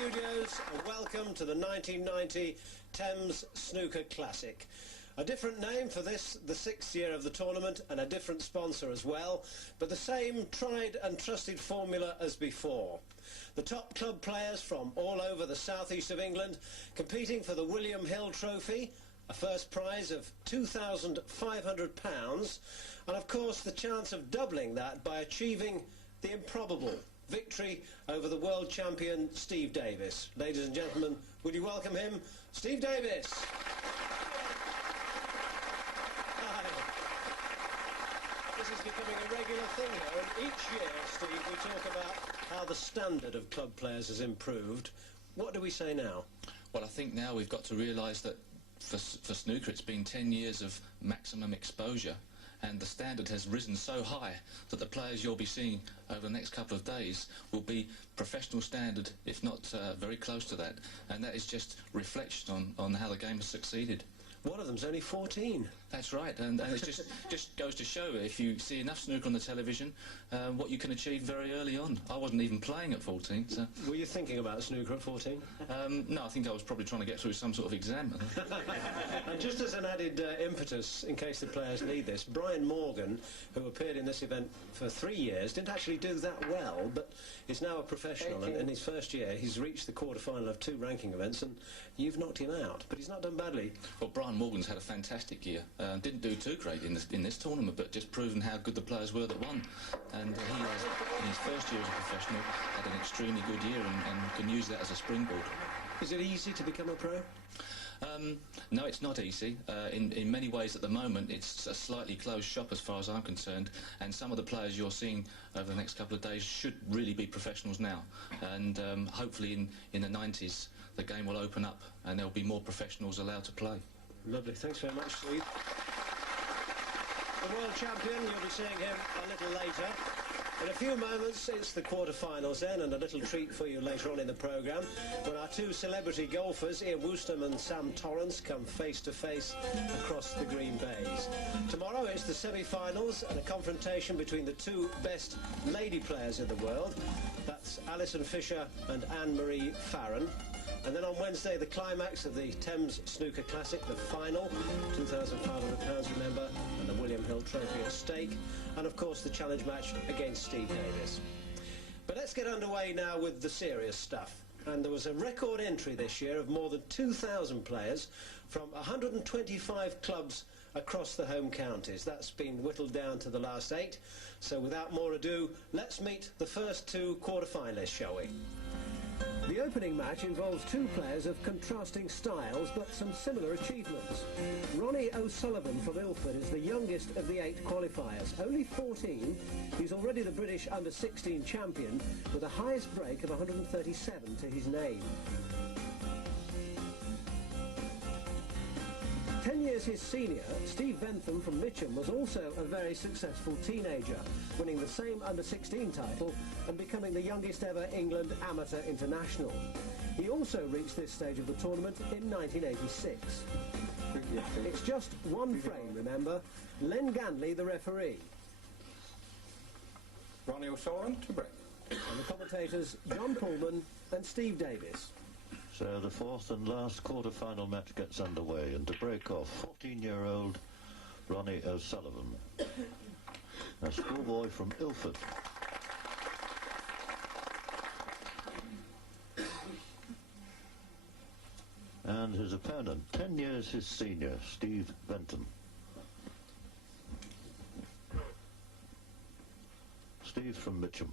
studios and welcome to the 1990 Thames Snooker Classic. A different name for this, the 6th year of the tournament, and a different sponsor as well, but the same tried and trusted formula as before. The top club players from all over the southeast of England competing for the William Hill Trophy, a first prize of £2,500, and of course the chance of doubling that by achieving the improbable victory over the world champion Steve Davis. Ladies and gentlemen, would you welcome him, Steve Davis? Hi. This is becoming a regular thing here, and each year, Steve, we talk about how the standard of club players has improved. What do we say now? Well, I think now we've got to realise that for snooker it's been 10 years of maximum exposure, and the standard has risen so high that the players you'll be seeing over the next couple of days will be professional standard, if not very close to that, and that is just reflection on how the game has succeeded. One of them's only 14. That's right, and it just goes to show, if you see enough snooker on the television, what you can achieve very early on. I wasn't even playing at 14, so... Were you thinking about snooker at 14? No, I think I was probably trying to get through some sort of exam. And just as an added impetus, in case the players need this, Brian Morgan, who appeared in this event for 3 years, didn't actually do that well, but is now a professional, and in his first year he's reached the quarter-final of 2 ranking events, and you've knocked him out, but he's not done badly. Well, Brian Morgan's had a fantastic year. Didn't do too great in this tournament, but just proven how good the players were that won. And he has, in his first year as a professional, had an extremely good year and can use that as a springboard. Is it easy to become a pro? No, it's not easy. In many ways at the moment it's a slightly closed shop as far as I'm concerned, and some of the players you're seeing over the next couple of days should really be professionals now, and hopefully in the 90s the game will open up and there'll be more professionals allowed to play. Lovely, thanks very much, Steve. The world champion, you'll be seeing him a little later. In a few moments, it's the quarter-finals then, and a little treat for you later on in the programme, when our 2 celebrity golfers, Ian Woosnam and Sam Torrance, come face-to-face across the green bays. Tomorrow it's the semi-finals and a confrontation between the 2 best lady players in the world. That's Alison Fisher and Anne-Marie Farron. And then on Wednesday, the climax of the Thames Snooker Classic, the final, £2,500, remember, and the William Hill Trophy at stake, and of course the challenge match against Steve Davis. But let's get underway now with the serious stuff. And there was a record entry this year of more than 2,000 players from 125 clubs across the home counties. That's been whittled down to the last 8. So without more ado, let's meet the first 2 quarter-finalists, shall we? The opening match involves 2 players of contrasting styles but some similar achievements. Ronnie O'Sullivan from Ilford is the youngest of the 8 qualifiers. Only 14, he's already the British under-16 champion with the highest break of 137 to his name. 10 years his senior, Steve Bentham from Mitcham was also a very successful teenager, winning the same under-16 title and becoming the youngest ever England amateur international. He also reached this stage of the tournament in 1986. It's just 1 frame, remember. Len Ganley, the referee. Ronnie O'Sullivan to break. And the commentators, John Pullman and Steve Davis. So the 4th and last quarter-final match gets underway, and to break off, 14-year-old Ronnie O'Sullivan, a schoolboy from Ilford. And his opponent, 10 years his senior, Steve Bentham. Steve from Mitcham.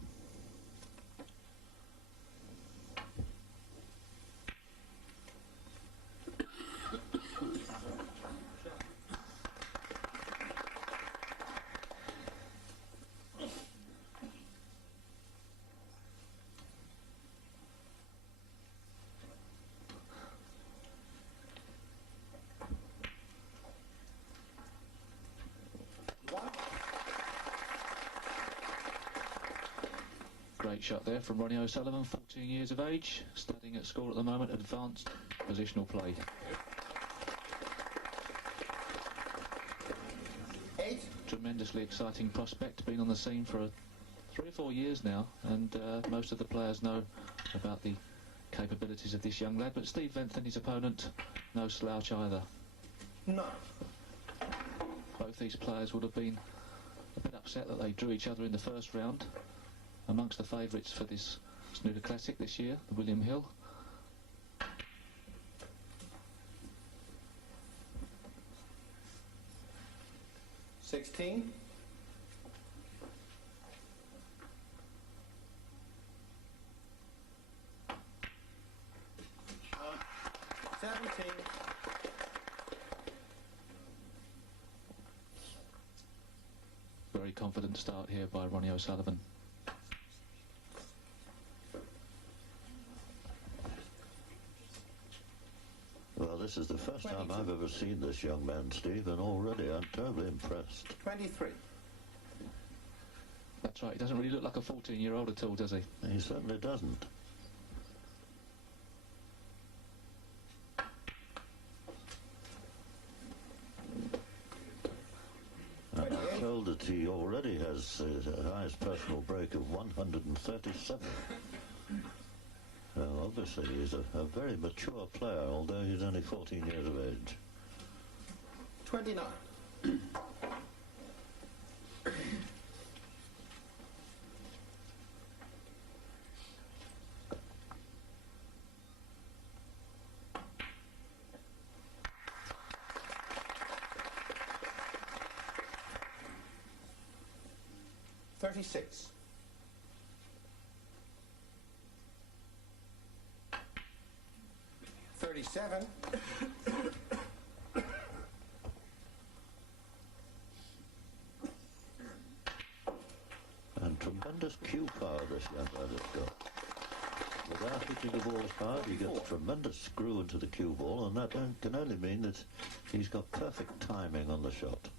Great shot there from Ronnie O'Sullivan, 14 years of age, studying at school at the moment, advanced positional play. 8. Tremendously exciting prospect, been on the scene for 3 or 4 years now, and most of the players know about the capabilities of this young lad, but Steve Bentham, his opponent, no slouch either. No. Both these players would have been a bit upset that they drew each other in the first round. Amongst the favourites for this snooker classic this year, the William Hill. 16. 17. Very confident start here by Ronnie O'Sullivan. Well, this is the first time I've ever seen this young man, Steve, and already I'm terribly impressed. 23. That's right, he doesn't really look like a 14-year-old at all, does he? He certainly doesn't. And I'm told that he already has the highest personal break of 137. Well, obviously he's a very mature player, although he's only 14 years of age. 29. $36. 37. And tremendous cue power this young lad has got. Without hitting the balls hard, he gets tremendous screw into the cue ball, and that can only mean that he's got perfect timing on the shot.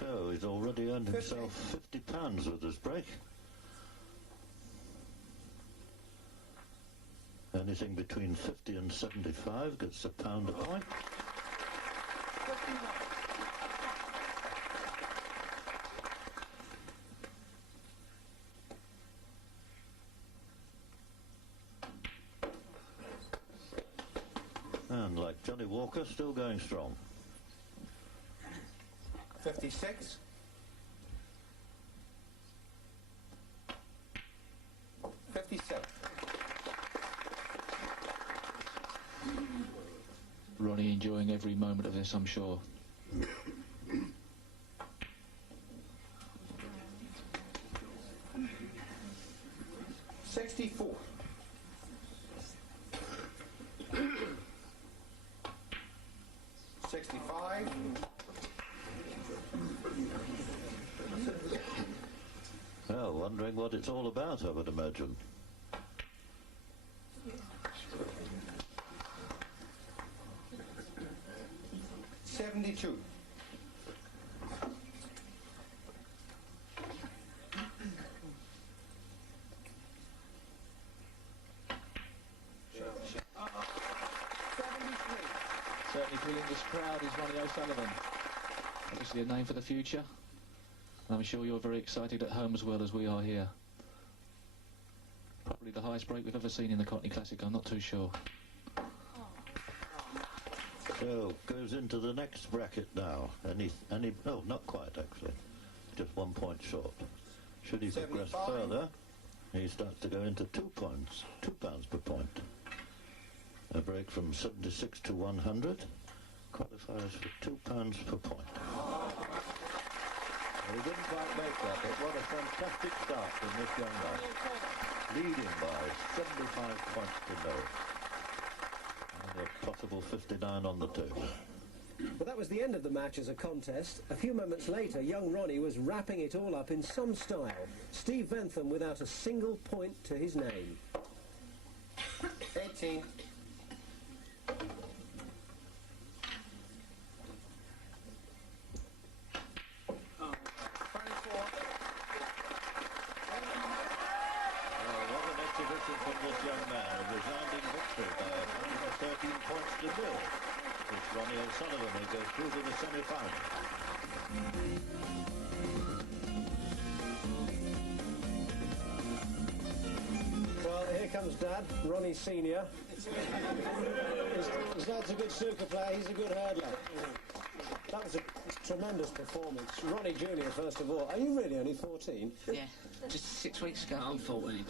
So he's already earned himself £50 with this break. Anything between 50 and 75 gets a pound a point. 51. And like Johnny Walker, still going strong. 56. 57. Ronnie enjoying every moment of this, I'm sure. 64. 65. Well, wondering what it's all about, I would imagine. 72. 73. Certainly feeling this crowd is Ronnie O'Sullivan. Obviously a name for the future. I'm sure you're very excited at home as well as we are here. Probably the highest break we've ever seen in the Cockney Classic, I'm not too sure. So, goes into the next bracket now. No, not quite actually. Just 1 point short. Should he progress 75. further, he starts to go into 2 points, £2 per point. A break from 76 to 100 qualifies for £2 per point. Well, he didn't quite make that, but what a fantastic start from this young man. Leading by 75 points to nil. And a possible 59 on the table. Well, that was the end of the match as a contest. A few moments later, young Ronnie was wrapping it all up in some style. Steve Bentham without a single point to his name. 18. 24. O'Sullivan, who goes through to the semi-final. Well, here comes Dad, Ronnie Senior. His dad's a good snooker player, he's a good hurdler. That was a tremendous performance. Ronnie Junior, first of all. Are you really only 14? Yeah, just 6 weeks ago. I'm 14.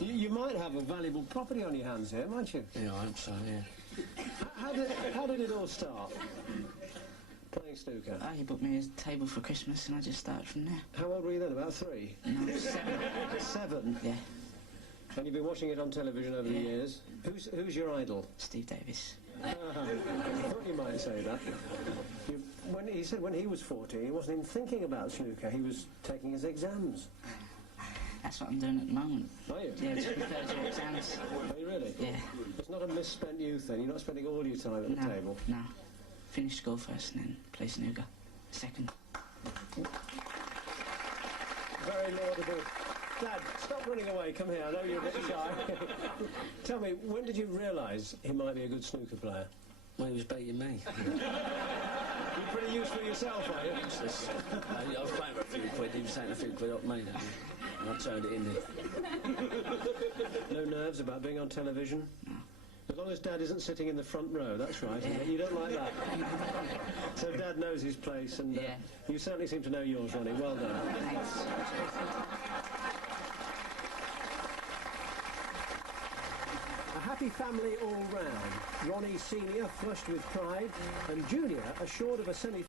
You might have a valuable property on your hands here, might you? Yeah, I hope so, yeah. How did it all start? Playing snooker? He booked me a table for Christmas and I just started from there. How old were you then? About 3? No, 7. 7? Yeah. And you've been watching it on television over the years. Who's your idol? Steve Davis. I thought you might say that. He said when he was 14, he wasn't even thinking about snooker. He was taking his exams. That's what I'm doing at the moment. Are you? Yeah, just prepared for exams. Are you really? Yeah. It's not a misspent youth then? You're not spending all your time at the table? No. Finish school first and then play snooker. Second. Very laudable. Dad, stop running away. Come here. I know you're a bit shy. Tell me, when did you realise he might be a good snooker player? When he was beating me. You're pretty useful yourself, are you? I was playing for a few quid, he was taking a few quid off me, and I turned it in there. No nerves about being on television? No. As long as Dad isn't sitting in the front row, that's right, isn't it? You don't like that? So Dad knows his place, and you certainly seem to know yours, Ronnie. Well done. Thanks. A happy family all round. Ronnie Senior flushed with pride, and Junior assured of a semi